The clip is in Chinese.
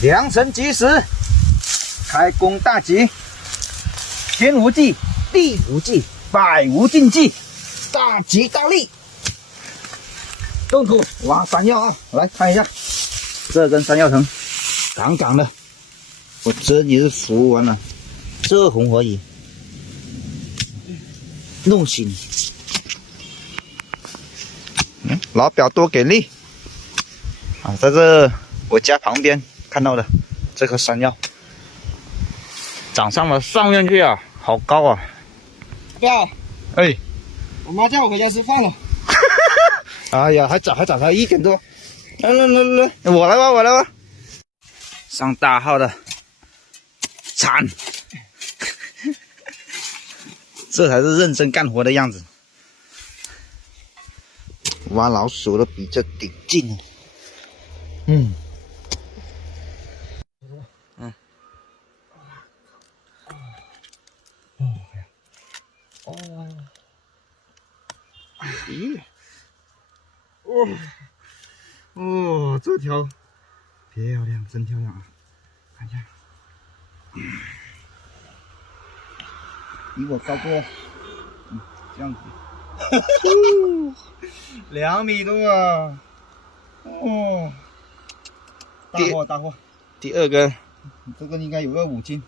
良辰吉时，开工大吉，天无忌，地无忌，百无禁忌，大吉大利。动土挖山药啊！来看一下，这根山药藤，杠杠的，我真也是服完了。这红火蚁，弄醒。老表多给力啊！在这我家旁边看到的这棵山药，长上了上面去啊，好高啊！爸，哎，我妈叫我回家吃饭了。哎呀，还早，才1点多。来，我来吧，我来吧。上大号的，惨，这才是认真干活的样子。挖老鼠的比这顶劲。咦，哦，这条漂亮，真漂亮啊！看一下，比我高多，这样子，2米多啊！哦，大货，第2根，这个应该有个5斤。